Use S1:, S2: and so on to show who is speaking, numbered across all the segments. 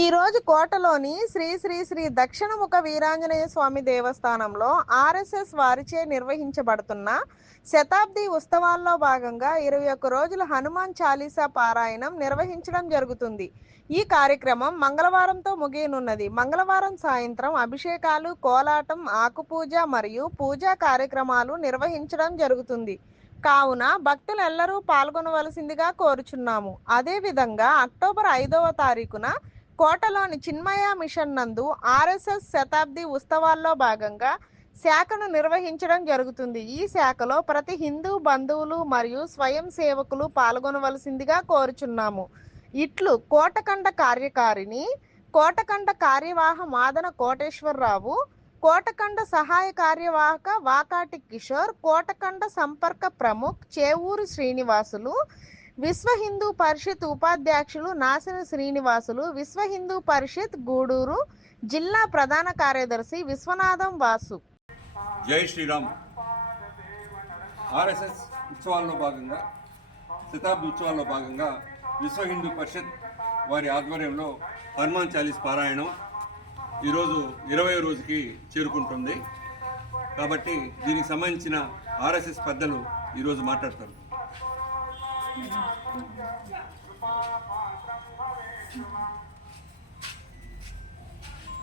S1: ఈ రోజు కోటలోని శ్రీ శ్రీ శ్రీ దక్షిణముఖ వీరాంజనేయ స్వామి దేవస్థానంలో ఆర్ఎస్ఎస్ వారిచే నిర్వహించబడుతున్న శతాబ్ది ఉత్సవాల్లో భాగంగా ఇరవై ఒక్క రోజుల హనుమాన్ చాలీసా పారాయణం నిర్వహించడం జరుగుతుంది. ఈ కార్యక్రమం మంగళవారంతో ముగియనున్నది. మంగళవారం సాయంత్రం అభిషేకాలు కోలాటం ఆకుపూజ మరియు పూజా కార్యక్రమాలు నిర్వహించడం జరుగుతుంది. కావున భక్తులెల్లరూ పాల్గొనవలసిందిగా కోరుచున్నాము. అదేవిధంగా అక్టోబర్ ఐదవ తారీఖున కోటలోని చిన్మయ మిషన్ నందు ఆర్ఎస్ఎస్ శతాబ్ది ఉత్సవాల్లో భాగంగా శాఖను నిర్వహించడం జరుగుతుంది. ఈ శాఖలో ప్రతి హిందూ బంధువులు మరియు స్వయం సేవకులు పాల్గొనవలసిందిగా కోరుచున్నాము. ఇట్లు కోటకండ కార్యకారిణి కోటకండ కార్యవాహ మాదన కోటేశ్వరరావు కోటకండ సహాయ కార్యవాహక వాకాటి కిషోర్ కోటకండ సంపర్క ప్రముఖ్ చేవూరు శ్రీనివాసులు విశ్వ హిందూ పరిషత్ ఉపాధ్యక్షులు నాసిన శ్రీనివాసులు విశ్వ హిందూ పరిషత్ గూడూరు జిల్లా ప్రధాన కార్యదర్శి విశ్వనాథం వాసు.
S2: జై శ్రీరామ్. ఆర్ఎస్ఎస్ ఉత్సవాల్లో భాగంగా శతాబ్ది ఉత్సవాల్లో భాగంగా విశ్వ హిందూ పరిషత్ వారి ఆధ్వర్యంలో హనుమాన్ చాలీస్ పారాయణం ఈరోజు ఇరవై రోజుకి చేరుకుంటుంది. కాబట్టి దీనికి సంబంధించిన ఆర్ఎస్ఎస్ పెద్దలు ఈరోజు మాట్లాడతారు.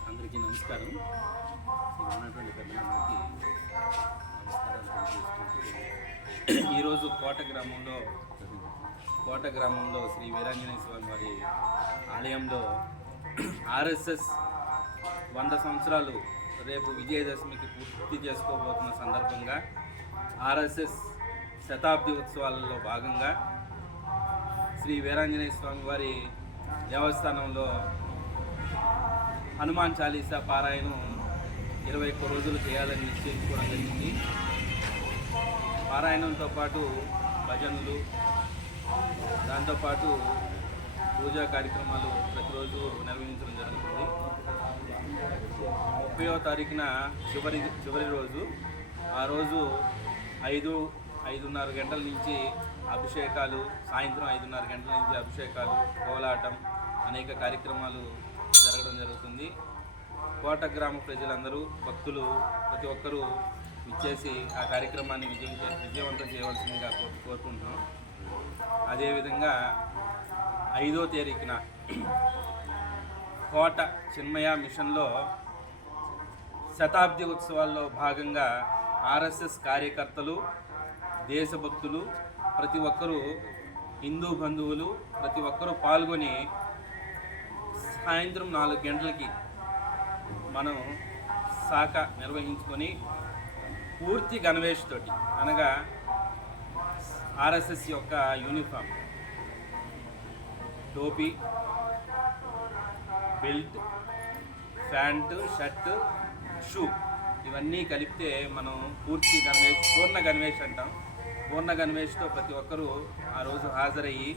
S3: అందరికీ నమస్కారం. ఇక్కడ ఉన్నటువంటి పెద్దలందరికీ నమస్కారాలు. ఈరోజు కోట గ్రామంలో కోట గ్రామంలో శ్రీ వీరాంజనేయ స్వామి వారి ఆలయంలో ఆర్ఎస్ఎస్ వంద సంవత్సరాలు రేపు విజయదశమికి పూర్తి చేసుకోబోతున్న సందర్భంగా ఆర్ఎస్ఎస్ శతాబ్ది ఉత్సవాలలో భాగంగా శ్రీ వీరాంజనేయ స్వామి వారి దేవస్థానంలో హనుమాన్ చాలీసా పారాయణం ఇరవై ఒక్క రోజులు చేయాలని నిశ్చయించుకోవడం జరిగింది. పారాయణంతో పాటు భజనలు దాంతోపాటు పూజా కార్యక్రమాలు ప్రతిరోజు నిర్వహించడం జరుగుతుంది. ముప్పయో తారీఖున చివరి చివరి రోజు. ఆ రోజు ఐదు ఐదున్నర గంటల నుంచి అభిషేకాలు సాయంత్రం ఐదున్నర గంటల నుంచి అభిషేకాలు కోలాటం అనేక కార్యక్రమాలు జరగడం జరుగుతుంది. కోట గ్రామ ప్రజలందరూ భక్తులు ప్రతి ఒక్కరూ ఇచ్చేసి ఆ కార్యక్రమాన్ని విజయం విజయవంతం చేయవలసిందిగా కోరు కోరుకుంటున్నాం. అదేవిధంగా ఐదో తేదీకిన కోట చిన్మయ మిషన్లో శతాబ్ది ఉత్సవాల్లో భాగంగా ఆర్ఎస్ఎస్ కార్యకర్తలు దేశభక్తులు ప్రతి ఒక్కరూ హిందూ బంధువులు ప్రతి ఒక్కరూ పాల్గొని సాయంత్రం నాలుగు గంటలకి మనం శాఖ నిర్వహించుకొని పూర్తి గణవేష్ తోటి అనగా ఆర్ఎస్ఎస్ యొక్క యూనిఫామ్ టోపీ బెల్ట్ ప్యాంటు షర్ట్ షూ ఇవన్నీ కలిపితే మనం పూర్తి గణవేష్ పూర్ణ గణవేష్ అంటాం. పూర్ణ గణవేష్తో ప్రతి ఒక్కరూ ఆ రోజు హాజరయ్యి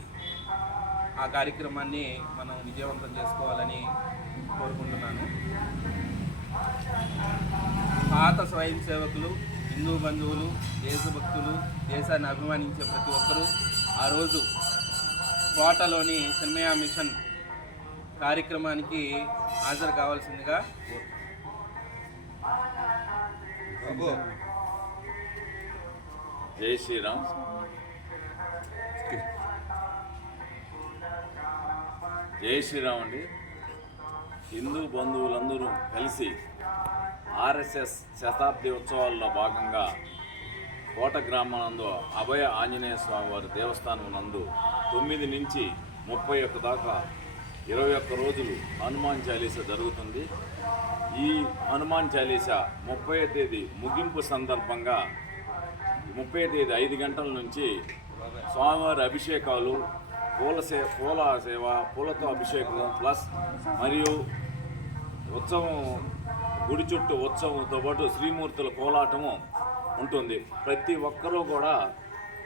S3: ఆ కార్యక్రమాన్ని మనం విజయవంతం చేసుకోవాలని కోరుకుంటున్నాను. పాత స్వయం సేవకులు హిందూ బంధువులు దేశభక్తులు దేశాన్ని అభిమానించే ప్రతి ఒక్కరూ ఆ రోజు కోటలోని సినిమయా మిషన్ కార్యక్రమానికి హాజరు కావాల్సిందిగా కోరుతున్నాను.
S4: జై శ్రీరామ్. జై శ్రీరామ్ అండి. హిందూ బంధువులందరూ కలిసి ఆర్ఎస్ఎస్ శతాబ్ది ఉత్సవాల్లో భాగంగా కోట గ్రామానందు అభయ ఆంజనేయ స్వామి వారి దేవస్థానం నందు తొమ్మిది నుంచి ముప్పై ఒక్క దాకా ఇరవై ఒక్క రోజులు హనుమాన్ చాలీస జరుగుతుంది. ఈ హనుమాన్ చాలీసా ముప్పై తేదీ ముగింపు సందర్భంగా ముప్పై తేదీ ఐదు గంటల నుంచి స్వామివారి అభిషేకాలు పూల సే పూల సేవ పూలతో అభిషేకం ప్లస్ మరియు ఉత్సవం గుడి చుట్టూ ఉత్సవంతో పాటు శ్రీమూర్తుల కోలాటము ఉంటుంది. ప్రతి ఒక్కరూ కూడా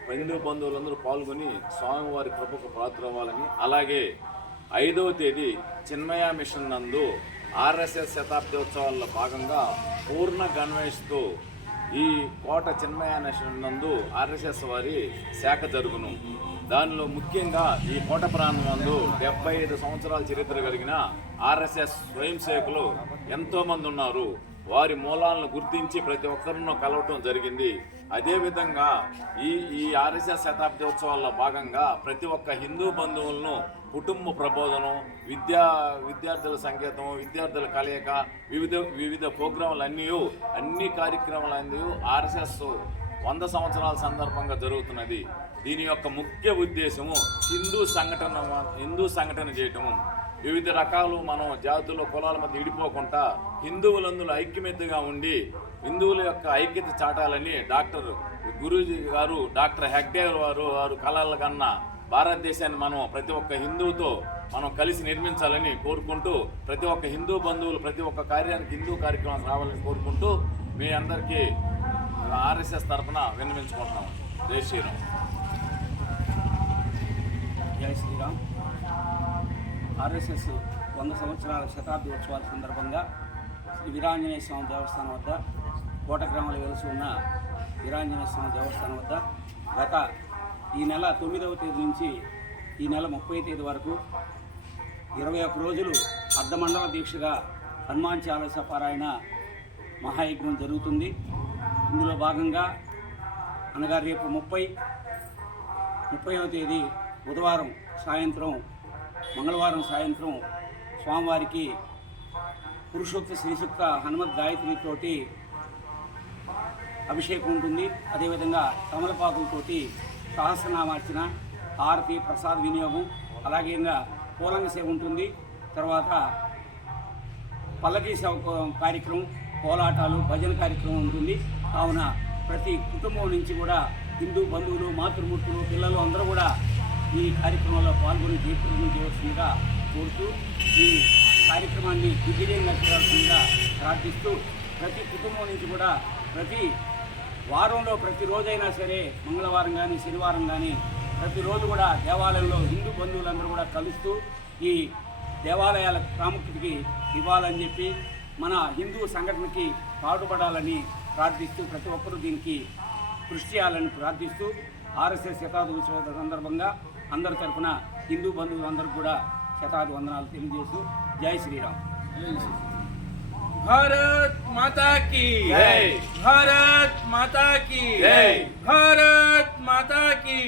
S4: బంధు బంధువులందరూ పాల్గొని స్వామివారి కృపకు పాత్రవ్వాలని అలాగే ఐదవ తేదీ చిన్మయ మిషన్ నందు ఆర్ఎస్ఎస్ శతాబ్ది ఉత్సవాల్లో భాగంగా పూర్ణ గణవేష్తో ఈ కోట చిన్మయ నందు ఆర్ఎస్ఎస్ వారి శాఖ జరుగును. దానిలో ముఖ్యంగా ఈ కోట ప్రాంతం నందు డెబ్బై ఐదు సంవత్సరాల చరిత్ర కలిగిన ఆర్ఎస్ఎస్ స్వయం సేవకులు ఎంతోమంది ఉన్నారు. వారి మూలాలను గుర్తించి ప్రతి ఒక్కరినో కలవటం జరిగింది. అదేవిధంగా ఈ ఈ ఆర్ఎస్ఎస్ శతాబ్ది ఉత్సవాల్లో భాగంగా ప్రతి ఒక్క హిందూ బంధువులను కుటుంబ ప్రబోధనం విద్యా విద్యార్థుల సంకేతం విద్యార్థుల కలయిక వివిధ వివిధ ప్రోగ్రాంలు అన్నీ అన్ని కార్యక్రమాలన్నీ ఆర్ఎస్ఎస్ వంద సంవత్సరాల సందర్భంగా జరుగుతున్నది. దీని యొక్క ముఖ్య ఉద్దేశము హిందూ సంఘటన హిందూ సంఘటన చేయటము. వివిధ రకాలు మనం జాతుల కులాల మధ్య విడిపోకుండా హిందువులందులో ఐక్యమత్యగా ఉండి హిందువుల యొక్క ఐక్యత చాటాలని డాక్టర్ గురూజీ గారు డాక్టర్ హెగ్డే వారు వారు కళల కన్నా భారతదేశాన్ని మనం ప్రతి ఒక్క హిందువుతో మనం కలిసి నిర్మించాలని కోరుకుంటూ ప్రతి ఒక్క హిందూ బంధువులు ప్రతి ఒక్క కార్యానికి హిందూ కార్యక్రమం రావాలని కోరుకుంటూ మీ అందరికీ ఆర్ఎస్ఎస్ తరఫున విన్నవించుకుంటున్నాం. జై శ్రీరామ్.
S5: జై శ్రీరామ్. ఆర్ఎస్ఎస్ వంద సంవత్సరాల శతాబ్ది ఉత్సవాల సందర్భంగా శ్రీ వీరాంజనేయ స్వామి దేవస్థానం వద్ద కోట గ్రామంలో వెలిసి ఉన్న వీరాంజనేయ స్వామి దేవస్థానం వద్ద గత ఈ నెల తొమ్మిదవ తేదీ నుంచి ఈ నెల ముప్పై తేదీ వరకు ఇరవై ఒక్క రోజులు అర్ధమండల దీక్షగా హనుమాన్ చాలీస పారాయణ మహాయజ్ఞం జరుగుతుంది. ఇందులో భాగంగా అనగా రేపు ముప్పై ముప్పైవ తేదీ బుధవారం సాయంత్రం మంగళవారం సాయంత్రం స్వామివారికి పురుషోక్త శ్రీసూక్త హనుమత్ గాయత్రితోటి అభిషేకం ఉంటుంది. అదేవిధంగా తమలపాకులతోటి సహస్రనామార్చన హారతి ప్రసాద వినియోగం అలాగే ఇంకా పూలంగ సేవ ఉంటుంది. తర్వాత పల్లకీ సేవ కార్యక్రమం కోలాటాలు భజన కార్యక్రమం ఉంటుంది. కావున ప్రతి కుటుంబం నుంచి కూడా హిందూ బంధువులు మాతృమూర్తులు పిల్లలు అందరూ కూడా ఈ కార్యక్రమంలో పాల్గొని జయప్రదం చేయవలసిందిగా కోరుతూ ఈ కార్యక్రమాన్ని విజయంగా చేయాల్సిందిగా ప్రార్థిస్తూ ప్రతి కుటుంబం నుంచి కూడా ప్రతి వారంలో ప్రతిరోజైనా సరే మంగళవారం కానీ శనివారం కానీ ప్రతిరోజు కూడా దేవాలయంలో హిందూ బంధువులందరూ కూడా కలుస్తూ ఈ దేవాలయాల ప్రాముఖ్యతకి ఇవ్వాలని చెప్పి మన హిందూ సంఘటనకి పాటుపడాలని ప్రార్థిస్తూ ప్రతి ఒక్కరూ దీనికి కృషి చేయాలని ప్రార్థిస్తూ ఆర్ఎస్ఎస్ శతాబ్ద సందర్భంగా అందరి తరఫున హిందూ బంధువులందరూ కూడా శతాబ్ది వందనాలు తెలియజేస్తూ జై శ్రీరామ్.
S4: భారత్
S3: మాతా కి భారత్
S4: మాతా
S3: కి భారత్ మాతా
S4: కి